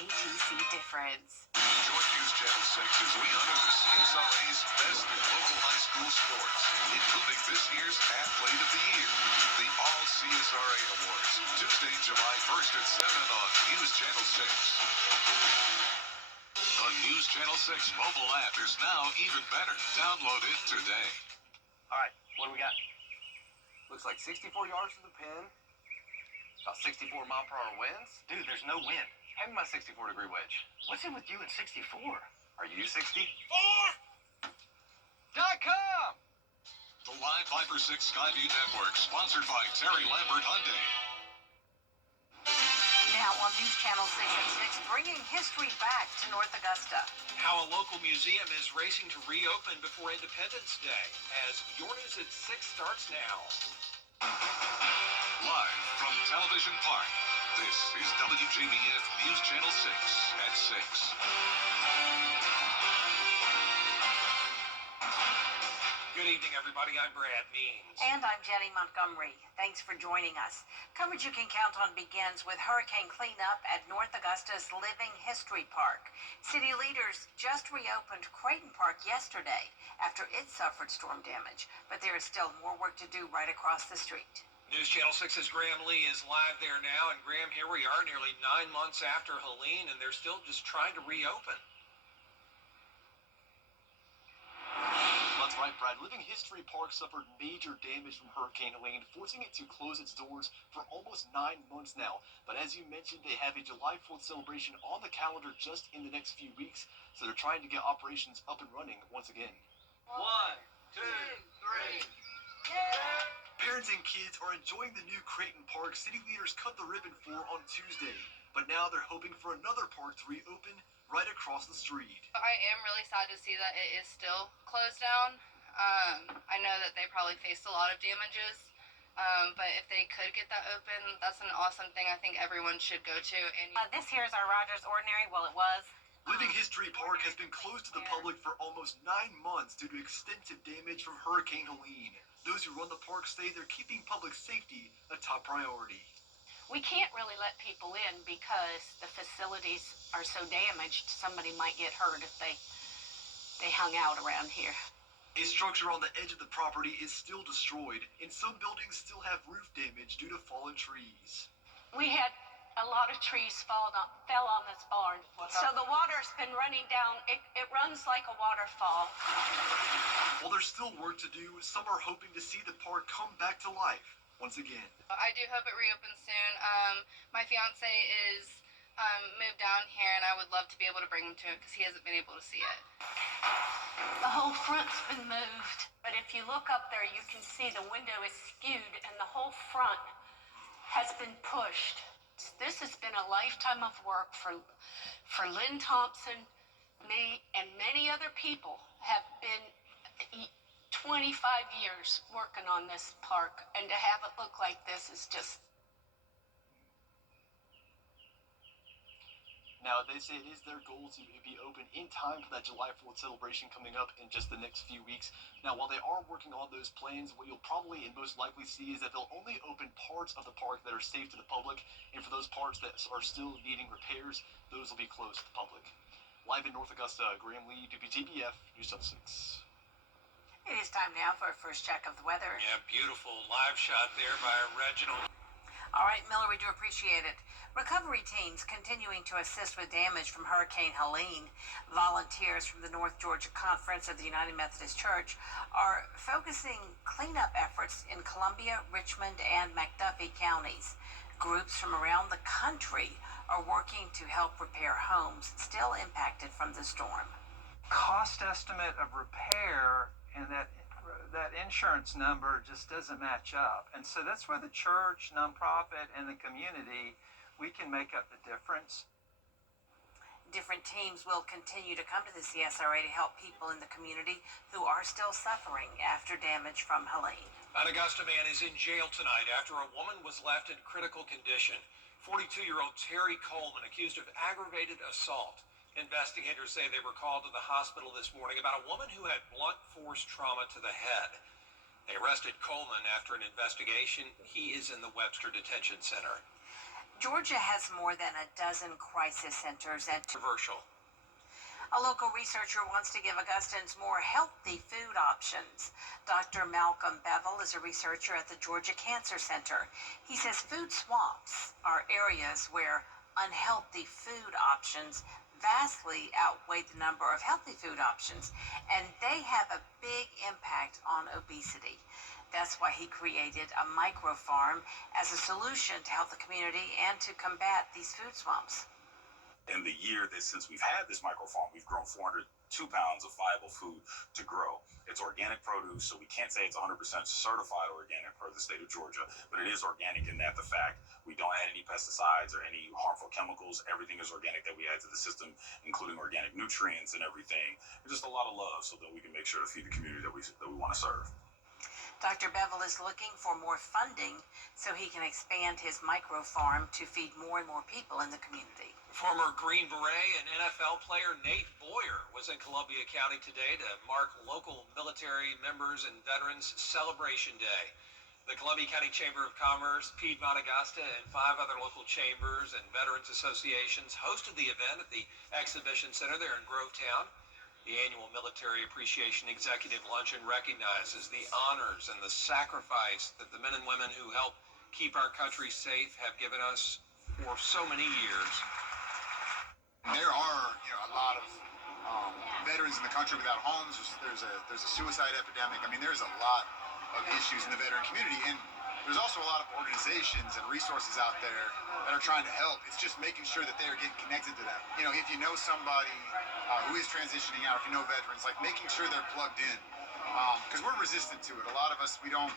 ATC difference. Join News Channel 6 as we honor the CSRA's best in local high school sports, including this year's Athlete of the Year, the All CSRA Awards, Tuesday, July 1st at 7 on News Channel 6. The News Channel 6 mobile app is now even better. Download it today. All right, what do we got? Looks like 64 yards to the pin. About 64 mile per hour winds. Dude, there's no wind. Hand me my 64-degree wedge. What's in with you at 64? Are you 64.com? The Live Viper 6 Skyview Network, sponsored by Terry Lambert Hyundai. Now on News Channel 6 and 6, bringing history back to North Augusta. How a local museum is racing to reopen before Independence Day, as Your News at 6 starts now. Live from Television Park, this is WJBF News Channel 6 at 6. Good evening, everybody. I'm Brad Means. And I'm Jenny Montgomery. Thanks for joining us. Coverage you can count on begins with hurricane cleanup at North Augusta's Living History Park. City leaders just reopened Creighton Park yesterday after it suffered storm damage, but there is still more work to do right across the street. News Channel 6's Graham Lee is live there now. And Graham, here we are nearly 9 months after Helene, and they're still just trying to reopen. That's right, Brad. Living History Park suffered major damage from Hurricane Helene, forcing it to close its doors for almost 9 months now. But as you mentioned, they have a July 4th celebration on the calendar just in the next few weeks, so they're trying to get operations up and running once again. 1, 2, 3. Parents and kids are enjoying the new Creighton Park city leaders cut the ribbon for on Tuesday. But now they're hoping for another park to reopen right across the street. I am really sad to see that it is still closed down. I know that they probably faced a lot of damages, but if they could get that open, that's an awesome thing I think everyone should go to. And This here is our Rogers Ordinary. Well, it was. Living History Park has been closed to the public for almost 9 months due to extensive damage from Hurricane Helene. Those who run the park say they're keeping public safety a top priority. We can't really let people in because the facilities are so damaged, somebody might get hurt if they hung out around here. A structure on the edge of the property is still destroyed, and some buildings still have roof damage due to fallen trees. We had a lot of trees fell on this barn. So the water's been running down. It runs like a waterfall. While there's still work to do, some are hoping to see the park come back to life once again. I do hope it reopens soon. My fiance is moved down here, and I would love to be able to bring him to it because he hasn't been able to see it. The whole front's been moved. But if you look up there, you can see the window is skewed and the whole front has been pushed. This has been a lifetime of work for Lynn Thompson, me, and many other people have been 25 years working on this park, and to have it look like this is just... Now, they say it is their goal to be open in time for that July 4th celebration coming up in just the next few weeks. Now, while they are working on those plans, what you'll probably and most likely see is that they'll only open parts of the park that are safe to the public, and for those parts that are still needing repairs, those will be closed to the public. Live in North Augusta, Graham Lee, WTBF, News 6. It is time now for a first check of the weather. Yeah, beautiful live shot there by Reginald. All right, Miller, we do appreciate it. Recovery teams continuing to assist with damage from Hurricane Helene. Volunteers from the North Georgia Conference of the United Methodist Church are focusing cleanup efforts in Columbia, Richmond, and McDuffie counties. Groups from around the country are working to help repair homes still impacted from the storm. Cost estimate of repair and that insurance number just doesn't match up. And so that's where the church, nonprofit, and the community, we can make up the difference. Different teams will continue to come to the CSRA to help people in the community who are still suffering after damage from Helene. An Augusta man is in jail tonight after a woman was left in critical condition. 42-year-old Terry Coleman accused of aggravated assault. Investigators say they were called to the hospital this morning about a woman who had blunt force trauma to the head. They arrested Coleman after an investigation. He is in the Webster Detention Center. Georgia has more than a dozen crisis centers and Controversial. a local researcher wants to give Augustans more healthy food options. Dr. Malcolm Bevel is a researcher at the Georgia Cancer Center. He says food swamps are areas where unhealthy food options vastly outweigh the number of healthy food options, and they have a big impact on obesity. That's why he created a microfarm as a solution to help the community and to combat these food swamps. In the year that since we've had this microfarm, we've grown 402 pounds of viable food to grow. It's organic produce, so we can't say it's 100% certified organic per the state of Georgia, but it is organic in that the fact we don't add any pesticides or any harmful chemicals. Everything is organic that we add to the system, including organic nutrients and everything. It's just a lot of love so that we can make sure to feed the community that we want to serve. Dr. Bevel is looking for more funding so he can expand his microfarm to feed more and more people in the community. Former Green Beret and NFL player Nate Boyer was in Columbia County today to mark local military members and veterans Celebration Day. The Columbia County Chamber of Commerce, Piedmont Augusta, and 5 other local chambers and veterans associations hosted the event at the Exhibition Center there in Grovetown. The annual Military Appreciation Executive Luncheon recognizes the honors and the sacrifice that the men and women who help keep our country safe have given us for so many years. There are, a lot of veterans in the country without homes. There's a suicide epidemic. I mean, there's a lot of issues in the veteran community, and there's also a lot of organizations and resources out there that are trying to help. It's just making sure that they are getting connected to them. If you know somebody who is transitioning out, if you know veterans, like making sure they're plugged in, because we're resistant to it. A lot of us, we don't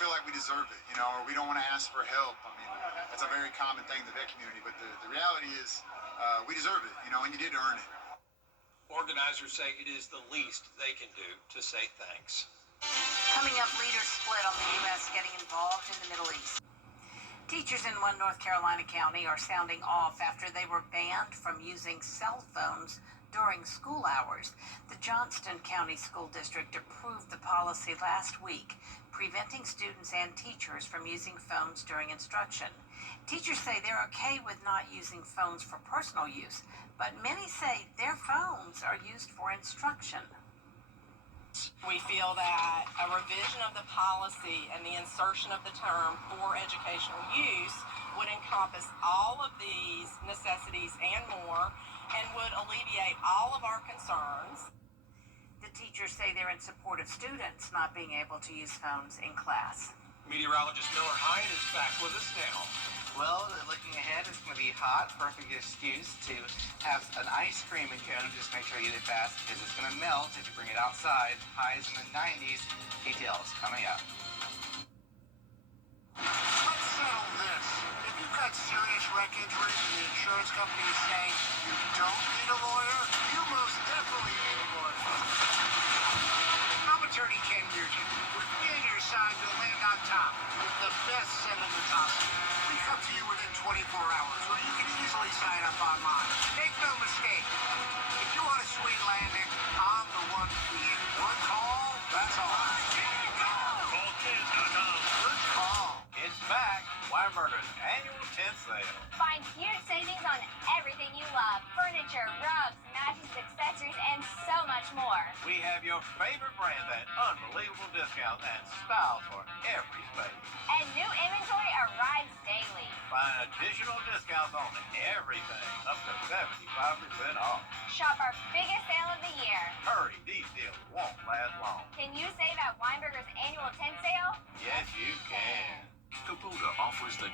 feel like we deserve it, or we don't want to ask for help. I mean, that's a very common thing in the vet community, but the reality is we deserve it, and you did earn it. Organizers say it is the least they can do to say thanks. Coming up, leaders split on the U.S. getting involved in the Middle East. Teachers in one North Carolina county are sounding off after they were banned from using cell phones during school hours. The Johnston County School District approved the policy last week, preventing students and teachers from using phones during instruction. Teachers say they're okay with not using phones for personal use, but many say their phones are used for instruction. We feel that a revision of the policy and the insertion of the term for educational use would encompass all of these necessities and more, and would alleviate all of our concerns. The teachers say they're in support of students not being able to use phones in class. Meteorologist Miller Hyatt is back with us now. Well, looking ahead, it's going to be hot. Perfect excuse to have an ice cream and cone. Just make sure you eat it fast because it's going to melt if you bring it outside. Highs in the 90s. Details coming up. Let's settle this. If you've got serious wreck injuries and the insurance company is saying you don't need a lawyer, you most definitely need a lawyer. I'm attorney Ken Murphy. With me on your side, you'll land on top with the best settlement possible. We come to you within 24 hours, or you can easily sign up online. Make no mistake. If you want a sweet landing, I'm the one for you. One call, that's all. Call Ken.com. Good call. It's back. Weinberger's annual tent sale. Find huge savings on everything you love. Furniture, rugs, mattresses, accessories, and so much more. We have your favorite brands at unbelievable discounts and styles for every space. And new inventory arrives daily. Find additional discounts on everything, up to 75% off. Shop our biggest sale of the year. Hurry, these deals won't last long. Can you save at Weinberger's annual tent sale? Yes, you can. Kubota offers the...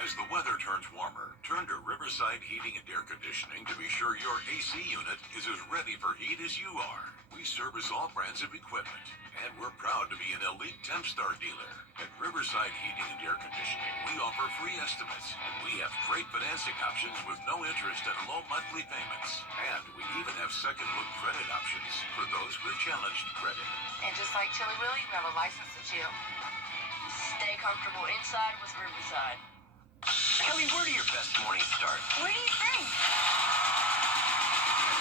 As the weather turns warmer, turn to Riverside Heating and Air Conditioning to be sure your AC unit is as ready for heat as you are. We service all brands of equipment, and we're proud to be an elite Tempstar dealer. At Riverside Heating and Air Conditioning, we offer free estimates, and we have great financing options with no interest and low monthly payments. And we even have second look credit options for those with challenged credit. And just like Chili Willy, we have a license to chill. Stay comfortable inside with Riverside. Kelly, where do your best mornings start? Where do you think?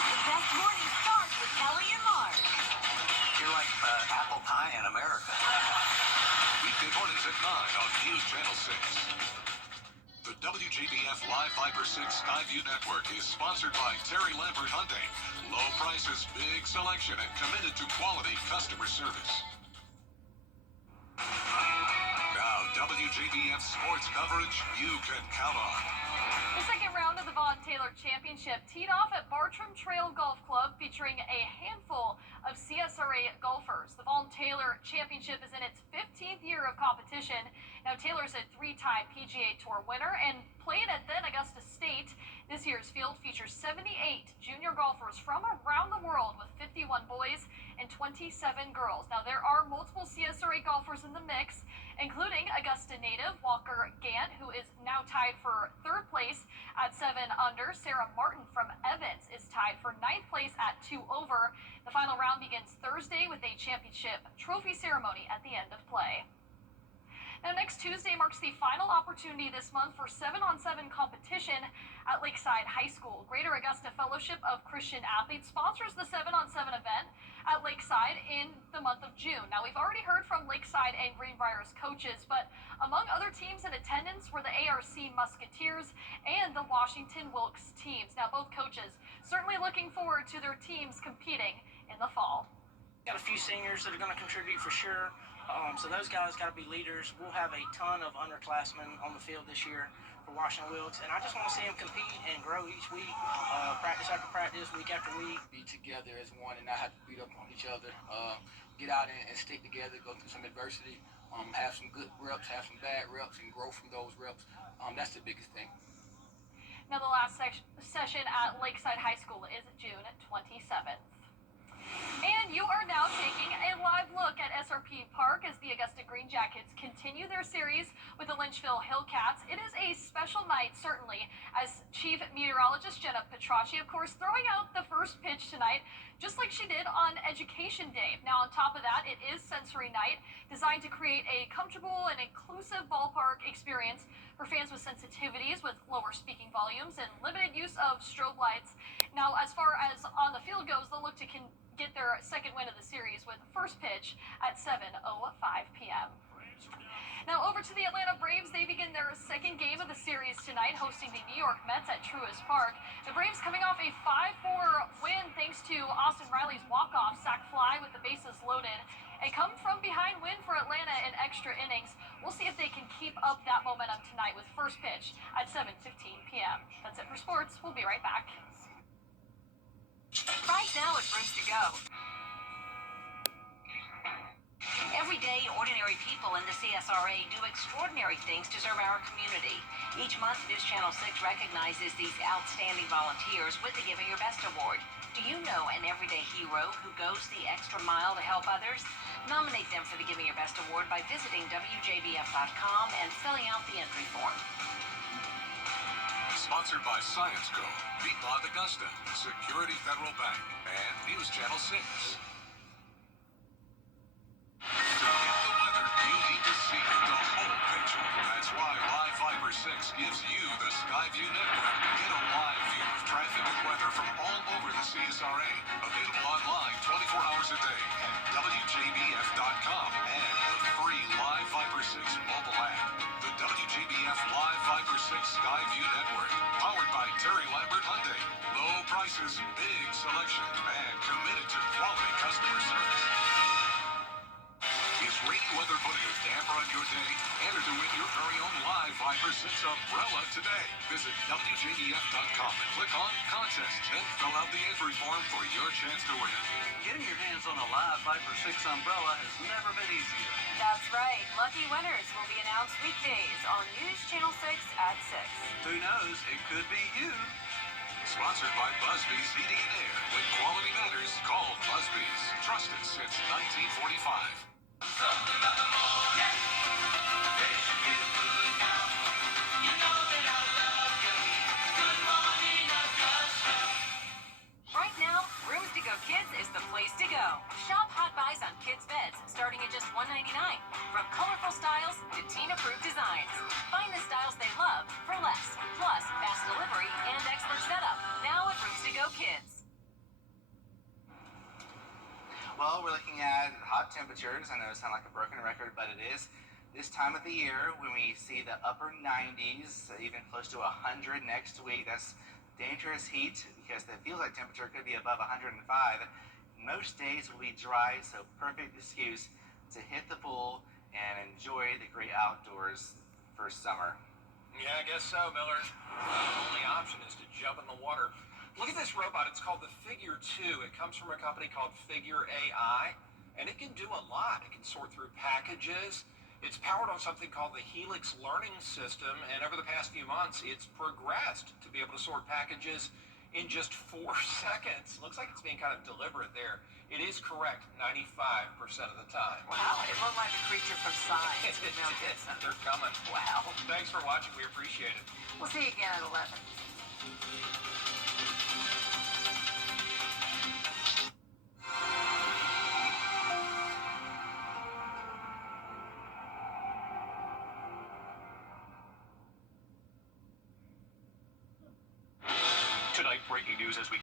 The best morning starts with Kelly and Mark. You're like apple pie in America. Weekday mornings at 9 on News Channel 6. The WJBF Live Viper 6 Skyview Network is sponsored by Terry Lambert Hyundai. Low prices, big selection, and committed to quality customer service. Now, WJBF sports coverage you can count on. The second round of the Vaughn Taylor Championship teed off at Bartram Trail Golf Club, featuring a handful of CSRA golfers. The Vaughn Taylor Championship is in its 15th year of competition. Now, Taylor's a three-time PGA Tour winner and played at then Augusta State. This year's field features 78 junior golfers from around the world, with 51 boys and 27 girls. Now, there are multiple CSRA golfers in the mix, including Augusta native Walker Gant, who is now tied for third place at 7 under. Sarah Martin from Evans is tied for ninth place at 2 over. The final round begins Thursday with a championship trophy ceremony at the end of play. Now, next Tuesday marks the final opportunity this month for 7-on-7 competition at Lakeside High School. Greater Augusta Fellowship of Christian Athletes sponsors the 7-on-7 event at Lakeside in the month of June. Now, we've already heard from Lakeside and Greenbrier's coaches, but among other teams in attendance were the ARC Musketeers and the Washington Wilkes teams. Now, both coaches certainly looking forward to their teams competing in the fall. Got a few seniors that are going to contribute for sure. So those guys got to be leaders. We'll have a ton of underclassmen on the field this year for Washington Wilkes, and I just want to see them compete and grow each week, practice after practice, week after week. Be together as one and not have to beat up on each other. Get out and stick together, go through some adversity, have some good reps, have some bad reps, and grow from those reps. That's the biggest thing. Now, the last session at Lakeside High School is June 27th. And you are now taking a live look at SRP Park as the Augusta Green Jackets continue their series with the Lynchville Hillcats. It is a special night, certainly, as Chief Meteorologist Jenna Petracci, of course, throwing out the first pitch tonight, just like she did on Education Day. Now, on top of that, it is Sensory Night, designed to create a comfortable and inclusive ballpark experience for fans with sensitivities, with lower speaking volumes and limited use of strobe lights. Now, as far as on the field goes, they'll look to get their second win of the series with first pitch at 7:05 p.m. Now, over to the Atlanta Braves. They begin their second game of the series tonight, hosting the New York Mets at Truist Park. The Braves coming off a 5-4 win thanks to Austin Riley's walk-off sac fly with the bases loaded. A come-from-behind win for Atlanta in extra innings. We'll see if they can keep up that momentum tonight with first pitch at 7:15 p.m. That's it for sports. We'll be right back. Right now at Wrdw. Every day, ordinary people in the CSRA do extraordinary things to serve our community. Each month, News Channel 6 recognizes these outstanding volunteers with the Giving Your Best Award. Do you know an everyday hero who goes the extra mile to help others? Nominate them for the Giving Your Best Award by visiting WJBF.com and filling out the entry form. Sponsored by Science Co, Piedmont Augusta, Security Federal Bank, and News Channel 6. To get the weather, you need to see the whole picture. That's why Live Viper 6 gives you the Skyview Network. Get a live view of traffic and weather from all over the CSRA. Available online 24 hours a day at WJBF.com and the free Live Viper 6 mobile app. The WJBF Live Viper 6 Skyview Network, powered by Terry Lambert Hyundai. Low prices, big selection, and committed to quality customer service. Is rainy weather putting a damper on your day? Enter to win your very own Live Viper 6 umbrella today. Visit WJBF.com and click on Contest and fill out the entry form for your chance to win. Getting your hands on a Live Viper 6 umbrella has never been easier. That's right. Lucky winners will be announced weekdays on News Channel 6 at 6. Who knows? It could be you. Sponsored by Busby's Heating and Air. When quality matters, call Busby's. Trusted since 1945. Something about the morning. Makes you feel good now. You know that I love you. Good morning, Augusta. Right now, Rooms to Go Kids is the place to go. Shop hot buys on kids' beds starting at just $1.99. From colorful styles to teen-approved designs. Find the styles they love for less. Plus, fast delivery and expert setup. Now at Rooms to Go Kids. Well, we're looking at hot temperatures. I know it sounds like a broken record, but it is. this time of the year when we see the upper 90s, even close to 100 next week, that's dangerous heat because the feels like temperature could be above 105. Most days will be dry, so perfect excuse to hit the pool and enjoy the great outdoors for summer. Yeah, I guess so, Miller. The only option is to jump in the water. Look at this robot. It's called the Figure 2. It comes from a company called Figure AI, and it can do a lot. It can sort through packages. It's powered on something called the Helix Learning System, and over the past few months, it's progressed to be able to sort packages in just 4 seconds. Looks like it's being kind of deliberate there. It is correct 95% of the time. Wow, it looked like a creature from Science with Mel Gibson. They're coming. Wow. Thanks for watching. We appreciate it. We'll see you again at 11. Tonight, breaking news as we